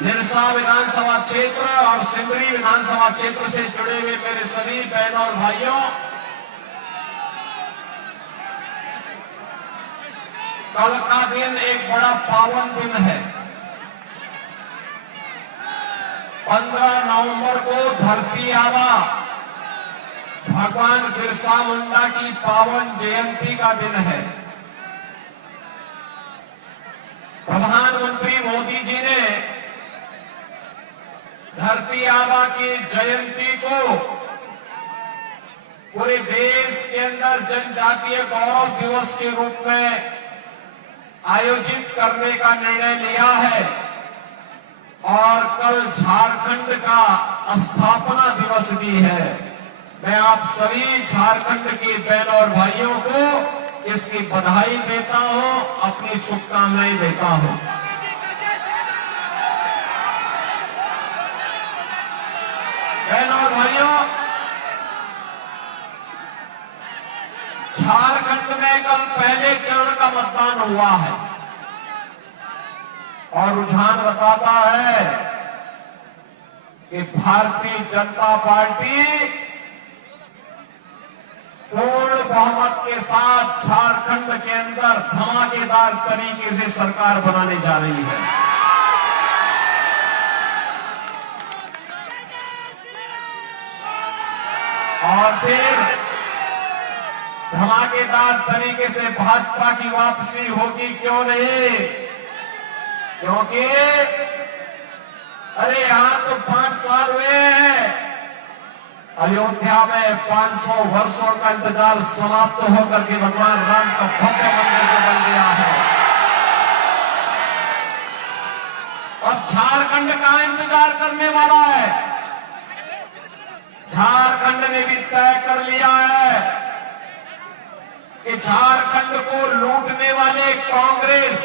निरसा विधानसभा क्षेत्र और सिंदरी विधानसभा क्षेत्र से जुड़े हुए मेरे सभी बहनों और भाइयों, कल का दिन एक बड़ा पावन दिन है। 15 नवंबर को धरती आबा भगवान बिरसा मुंडा की पावन जयंती का दिन है। प्रधानमंत्री मोदी जी ने धरती आबा की जयंती को पूरे देश के अंदर जनजातीय गौरव दिवस के रूप में आयोजित करने का निर्णय लिया है और कल झारखंड का स्थापना दिवस भी है। मैं आप सभी झारखंड के बहनों और भाइयों को इसकी बधाई देता हूं, अपनी शुभकामनाएं देता हूं। बहनों और भाइयों, झारखंड में कल पहले चरण का मतदान हुआ है और रुझान बताता है कि भारतीय जनता पार्टी पूर्ण बहुमत के साथ झारखंड के अंदर धमाकेदार तरीके से सरकार बनाने जा रही है। और फिर धमाकेदार तरीके से भाजपा की वापसी होगी, क्यों नहीं? क्योंकि अरे यहां तो 5 साल हुए हैं। अयोध्या में 500 वर्षों का इंतजार समाप्त होकर के भगवान राम का भव्य मंदिर बन गया है। अब झारखंड का इंतजार करने वाला है। झारखंड ने भी तय कर लिया है कि झारखंड को लूटने वाले कांग्रेस,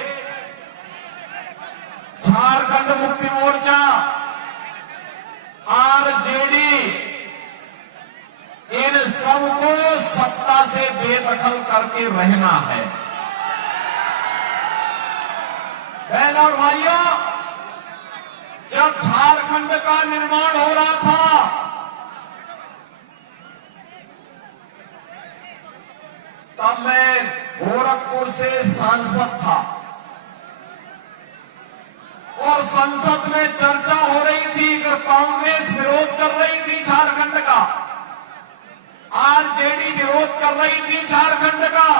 झारखंड मुक्ति मोर्चा, आरजेडी, इन सबको सत्ता से बेदखल करके रहना है। बहनों और भाइयों, जब झारखंड का निर्माण हो रहा था तब मैं गोरखपुर से सांसद था और संसद में चर्चा हो रही थी कि कांग्रेस विरोध कर रही थी झारखंड का, आरजेडी विरोध कर रही थी झारखंड का,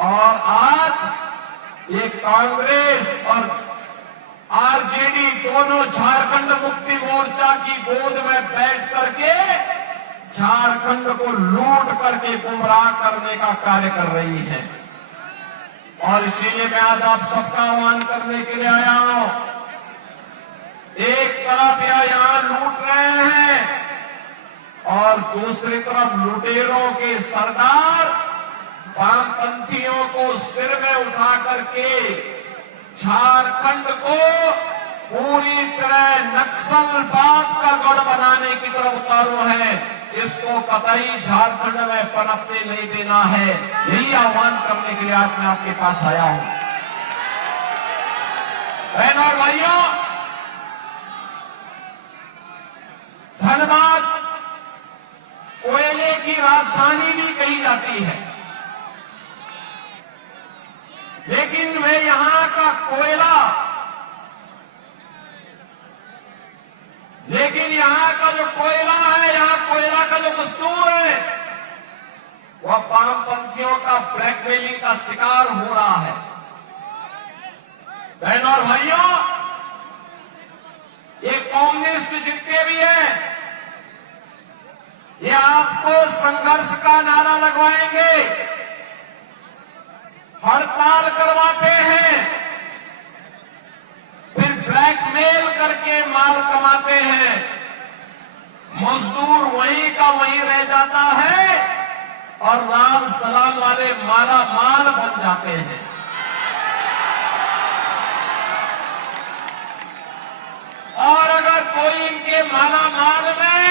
और आज ये कांग्रेस और आरजेडी दोनों झारखंड मुक्ति मोर्चा की गोद में बैठ करके झारखंड को लूट करके गुमराह करने का कार्य कर रही है। और इसीलिए मैं आज आप सबका आह्वान करने के लिए आया हूं। एक तरफ यहां लूट रहे हैं और दूसरी तरफ लुटेरों के सरदार वामपंथियों को सिर में उठा करके झारखंड को पूरी तरह नक्सलवाद का गढ़ बनाने की तरफ उतारू है। इसको कतई झारखंड में पनपने नहीं देना है। यही आह्वान करने के लिए आज मैं आपके पास आया हूं। बहनों और भाइयों, धनबाद कोयले की राजधानी भी कही जाती है, लेकिन वे यहां का कोयला, लेकिन यहां का जो कोयला है, यहां कोयला का जो मजदूर है, वह वामपंथियों का ब्लैकमेलिंग का शिकार हो रहा है। बहनों और भाइयों, ये कम्युनिस्ट जितने भी हैं, ये आपको संघर्ष का नारा लगवाएंगे, हड़ताल करवाते हैं, फिर ब्लैकमेल करके माल कमाते हैं। मजदूर वहीं का वहीं रह जाता है और लाल सलाम वाले माला माल बन जाते हैं। और अगर कोई इनके माला माल में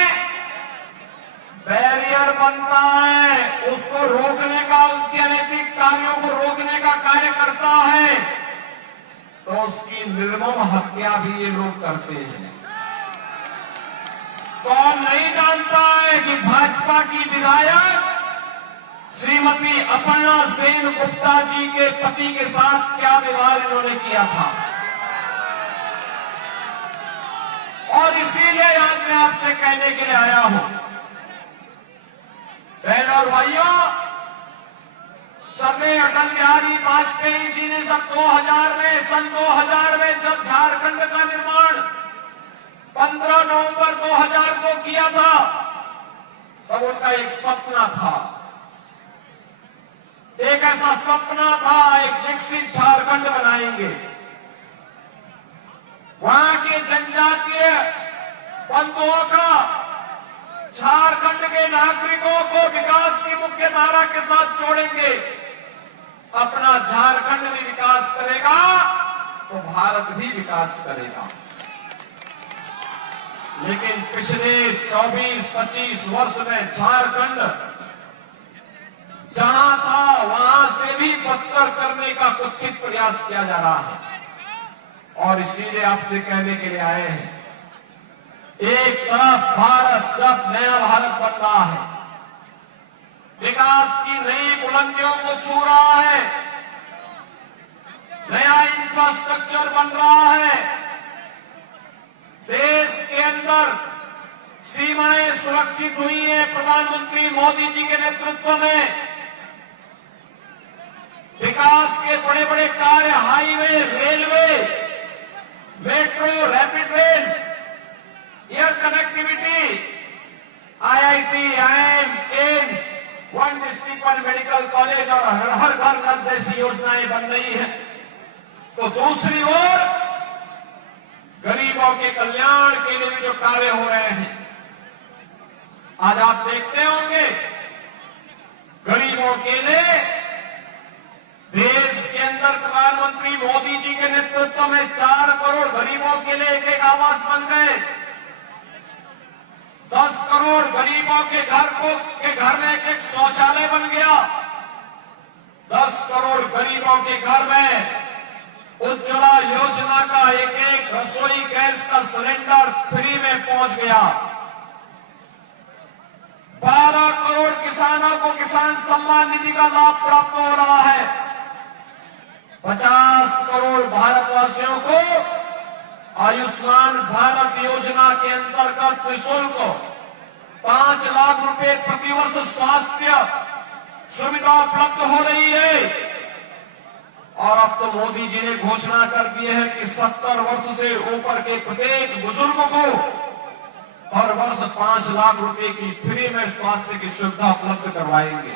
बैरियर बनता है, उसको रोकने का, उनके अनैतिक कार्यों को रोकने का कार्य करता है, तो उसकी निर्मम हत्या भी ये लोग करते हैं। कौन नहीं जानता है कि भाजपा की विधायक श्रीमती अपर्णा सेन गुप्ता जी के पति के साथ क्या व्यवहार इन्होंने किया था। और इसीलिए आज मैं आपसे कहने के लिए आया हूं, बहन और भाइयों, सरदार अटल बिहारी वाजपेयी जी ने सन 2000 में जब झारखंड का निर्माण 15 नवंबर 2000 को किया था, तब उनका एक सपना था, एक ऐसा सपना था, एक विकसित झारखंड बनाएंगे। वहां के जनजातीय बंधुओं का, झारखंड के नागरिकों को विकास की मुख्य धारा के साथ जोड़ेंगे। अपना झारखंड भी विकास करेगा तो भारत भी विकास करेगा। लेकिन पिछले 24-25 वर्ष में झारखंड जहां था वहां से भी बदतर करने का कुत्सित प्रयास किया जा रहा है। और इसीलिए आपसे कहने के लिए आए हैं, एक तरफ भारत जब नया भारत बन रहा है, विकास की नई बुलंदियों को छू रहा है, नया इंफ्रास्ट्रक्चर बन रहा है, देश के अंदर सीमाएं सुरक्षित हुई हैं प्रधानमंत्री मोदी जी के नेतृत्व में, विकास के बड़े बड़े कार्य, highway, railway, metro, rapid rail, air connectivity, IIT, IIM, AIIMS, one district one medical college और हर घर नल जैसी योजनाएं बन रही हैं। तो दूसरी ओर गरीबों के कल्याण के लिए भी जो कार्य हो रहे हैं, आज आप देखते होंगे गरीबों के लिए देश के अंदर प्रधानमंत्री मोदी जी के नेतृत्व में 4 करोड़ गरीबों के लिए एक आवास बन गए। 10 करोड़ गरीबों के घर में एक शौचालय बन गया। 10 करोड़ गरीबों के घर में उज्ज्वला योजना का एक रसोई गैस का सिलेंडर फ्री में पहुंच गया। 12 करोड़ किसानों को किसान सम्मान निधि का लाभ प्राप्त हो रहा है। 50 करोड़ भारतवासियों को आयुष्मान भारत योजना के अंतर्गत निःशुल्क 5 लाख रुपए प्रतिवर्ष स्वास्थ्य सुविधा उपलब्ध हो रही है। और अब तो मोदी जी ने घोषणा कर दी है कि 70 वर्ष से ऊपर के प्रत्येक बुजुर्ग को हर वर्ष 5 लाख रुपए की फ्री में स्वास्थ्य की सुविधा उपलब्ध करवाएंगे।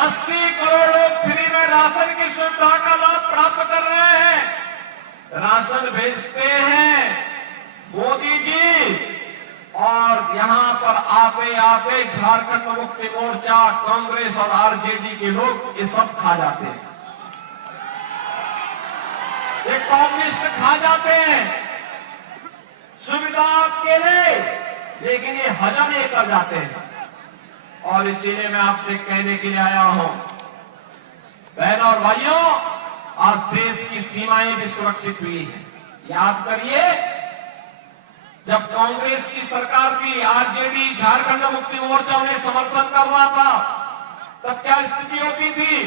80 करोड़ लोग फ्री में राशन की सुविधा का लाभ प्राप्त कर रहे हैं। राशन भेजते हैं मोदी जी, और यहां पर आते आते झारखंड मुक्ति मोर्चा, कांग्रेस और आरजेडी के लोग ये सब खा जाते हैं। ये कम्युनिस्ट खा जाते हैं सुविधा आपके लिए, लेकिन ये हजम ये कर जाते हैं। और इसीलिए मैं आपसे कहने के लिए आया हूं, बहनों और भाइयों, आज देश की सीमाएं भी सुरक्षित हुई हैं। याद करिए, जब कांग्रेस की सरकार थी, आरजेडी, झारखंड मुक्ति मोर्चा उन्हें समर्थन कर रहा था, तब क्या स्थिति होती थी?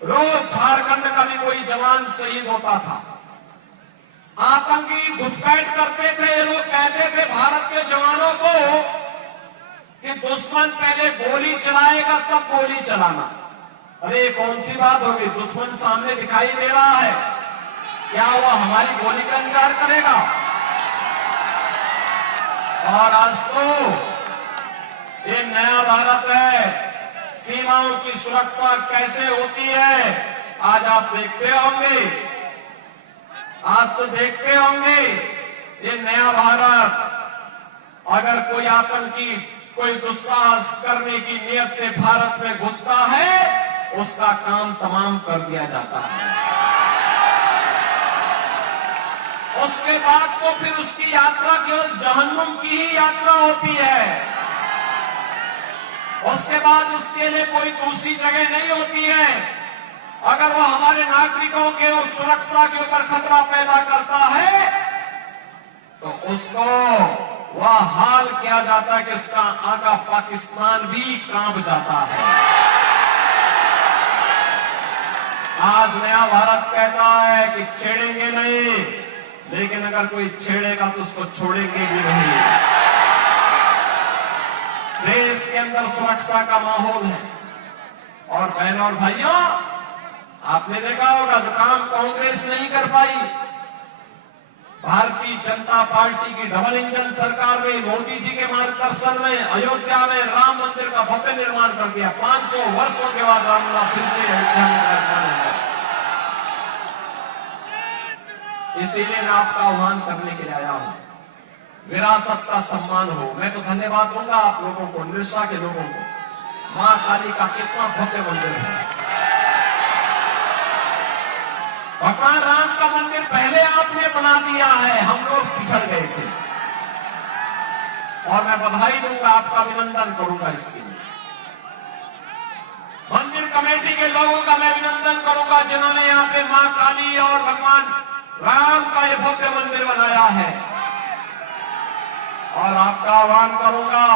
रोज झारखंड का भी कोई जवान शहीद होता था। आतंकी घुसपैठ करते थे। ये लोग कहते थे भारत के जवानों को कि दुश्मन पहले गोली चलाएगा तब गोली चलाना। अरे कौन सी बात होगी? दुश्मन सामने दिखाई दे रहा है, क्या वह हमारी गोली का इंतजार करेगा? और आज तो ये नया भारत है, सीमाओं की सुरक्षा कैसे होती है आज आप देखते होंगे। आज तो देखते होंगे ये नया भारत। अगर कोई आतंकी कोई दुस्साहस करने की नियत से भारत में घुसता है, उसका काम तमाम कर दिया जाता है। उसके बाद तो फिर उसकी यात्रा केवल जहन्नुम की ही यात्रा होती है। उसके बाद उसके लिए कोई दूसरी जगह नहीं होती है। अगर वो हमारे नागरिकों के सुरक्षा के ऊपर खतरा पैदा करता है तो उसको वह हाल किया जाता है कि उसका आका पाकिस्तान भी कांप जाता है। आज नया भारत कहता है कि छेड़ेंगे नहीं, लेकिन अगर कोई छेड़ेगा तो उसको छोड़ेंगे भी नहीं। देश के अंदर सुरक्षा का माहौल है। और बहनों और भाइयों, आपने देखा होगा जो काम कांग्रेस नहीं कर पाई, भारतीय जनता पार्टी की डबल इंजन सरकार में मोदी जी के मार्गदर्शन में अयोध्या में राम मंदिर का भव्य निर्माण कर दिया। 500 वर्षों के बाद रामलला फिर से अयोध्या में निर्माण हुआ। इसीलिए मैं आपका आह्वान करने के लिए आया हूं, विरासत का सम्मान हो। मैं तो धन्यवाद दूंगा आप लोगों को, निरसा के लोगों को। मां काली का कितना भव्य मंदिर है। भगवान राम का मंदिर पहले आपने बना दिया है, हम लोग पिछड़ गए थे। और मैं बधाई दूंगा, आपका अभिनंदन करूंगा इसके लिए। मंदिर कमेटी के लोगों का मैं अभिनंदन करूंगा जिन्होंने यहां पे मां काली और भगवान राम का यह भव्य मंदिर बनाया है। और आपका आह्वान करूंगा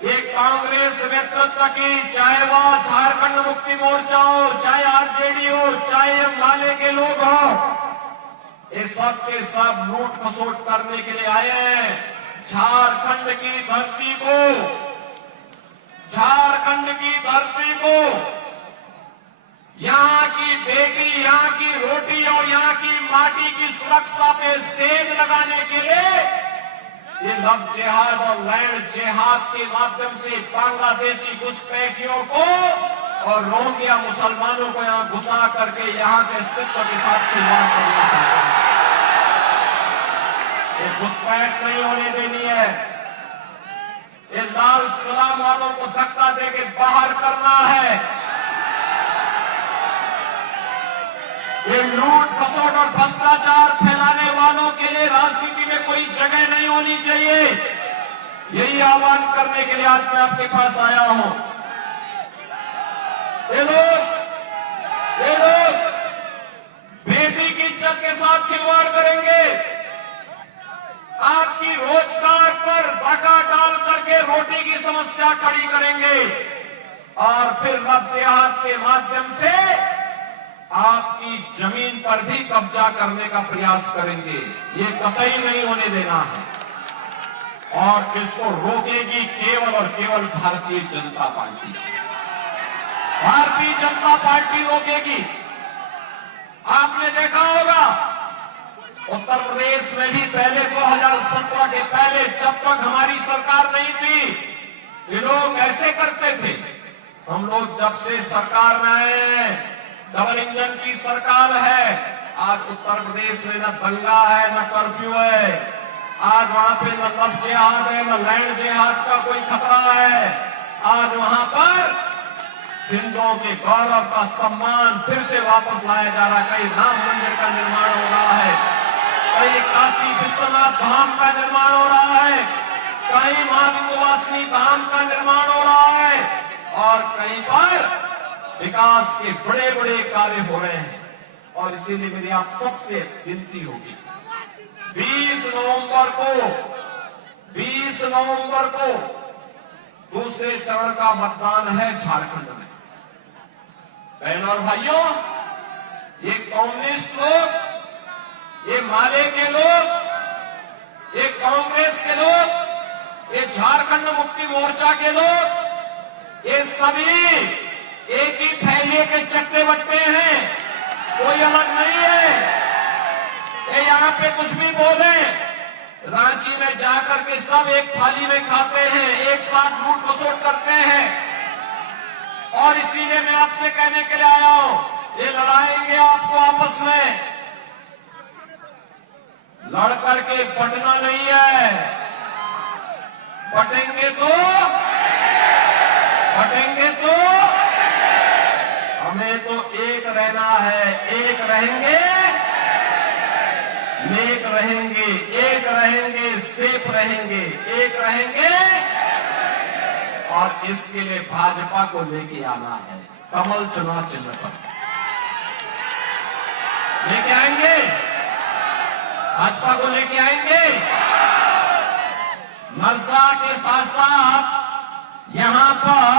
ये कांग्रेस नेतृत्व की, चाहे वह झारखंड मुक्ति मोर्चा हो, चाहे आरजेडी हो, चाहे माले के लोग हो, ये सब के सब लूट खसोट करने के लिए आए हैं। झारखंड की धरती को, यहां की बेटी, यहां की रोटी और यहां की माटी की सुरक्षा पे सेंध लगाने के लिए ये लव जिहाद और लैंड जिहाद के माध्यम से बांग्लादेशी घुसपैठियों को और रोहिंग्या मुसलमानों को यहां घुसा करके यहां के अस्तित्व के साथ खिलवाड़ करना चाहते हैं। ये घुसपैठ नहीं होने देनी है। ये लाल सलाम वालों को धक्का देके बाहर करना है। ये लूट खसोट और भ्रष्टाचार फैलाने वालों के लिए राजनीति में कोई जगह नहीं होनी चाहिए। यही आह्वान करने के लिए आज मैं आपके पास आया हूं। ये लोग बेटी की इज्जत के साथ खिलवाड़ करेंगे, आपकी रोजगार पर डाका डाल करके रोटी की समस्या खड़ी करेंगे और फिर लव जिहाद के माध्यम से आपकी जमीन पर भी कब्जा करने का प्रयास करेंगे। ये कतई नहीं होने देना है और इसको रोकेगी केवल और केवल भारतीय जनता पार्टी। भारतीय जनता पार्टी रोकेगी। आपने देखा होगा उत्तर प्रदेश में भी पहले 2017 के पहले, जब तक हमारी सरकार नहीं थी, ये लोग ऐसे करते थे। हम लोग जब से सरकार में आए, डबल इंजन की सरकार है, आज उत्तर प्रदेश में न दंगा है न कर्फ्यू है। आज वहां पे न लव जिहाद है न लैंड जिहाद का कोई खतरा है। आज वहां पर हिंदुओं के गौरव का सम्मान फिर से वापस लाया जा रहा है। कहीं राम मंदिर का निर्माण हो रहा है, कहीं काशी विश्वनाथ धाम का निर्माण हो रहा है, कहीं मां विंध्यवासिनी धाम का निर्माण हो रहा है और कहीं पर विकास के बड़े बड़े कार्य हो रहे हैं। और इसीलिए मेरी आप सबसे विनती होगी, 20 नवंबर को दूसरे चरण का मतदान है झारखंड में। बहनों और भाइयों, ये कम्युनिस्ट लोग, ये माले के लोग, ये कांग्रेस के लोग, ये झारखंड मुक्ति मोर्चा के लोग, ये सभी एक ही थैलिए के चट्टे बट्टे हैं, कोई अलग नहीं है। ये यहाँ पे कुछ भी बोले, रांची में जाकर के सब एक थाली में खाते हैं, एक साथ लूट खसोट करते हैं। और इसीलिए मैं आपसे कहने के लिए आया हूं, ये लड़ाएंगे आपको आपस में, लड़ करके बंटना नहीं है। बटेंगे तो हमें तो एक रहना है। एक रहेंगे, एक रहेंगे, सेफ रहेंगे, एक रहेंगे। और इसके लिए भाजपा को लेके आना है, कमल चुनाव चिन्ह पर लेके आएंगे, भाजपEls को लेके आएंगे। नरसा के साथ साथ यहां पर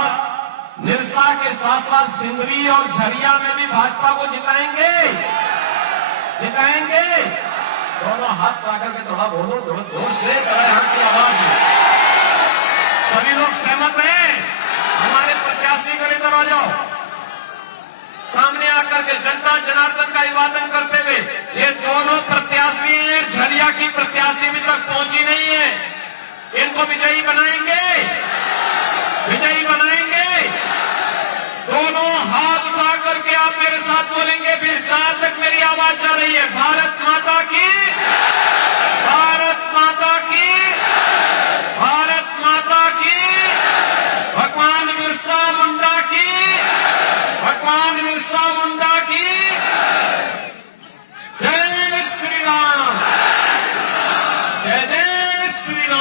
निरसा के साथ साथ सिंदरी और झरिया में भी भाजपा को जिताएंगे, जिताएंगे। दोनों हाथ पाकर के थोड़ा बोलो, थोड़ा जोर से बड़े हाथ की आवाज में। सभी लोग सहमत हैं? हमारे प्रत्याशी को लेकर आ जाओ, सामने आकर के जनता जनार्दन का अभिवादन करते हुए। ये दोनों प्रत्याशी झरिया की प्रत्याशी अभी तक पहुंची नहीं है, इनको विजयी बनाएंगे, विजयी बनाएंगे। दोनों हाथ उठा करके आप मेरे साथ बोलेंगे, फिर जहां तक मेरी आवाज जा रही है, भारत माता की, भारत माता की, भारत माता की, भगवान बिरसा मुंडा की, भगवान बिरसा मुंडा की जय श्री राम, जय जय श्री राम।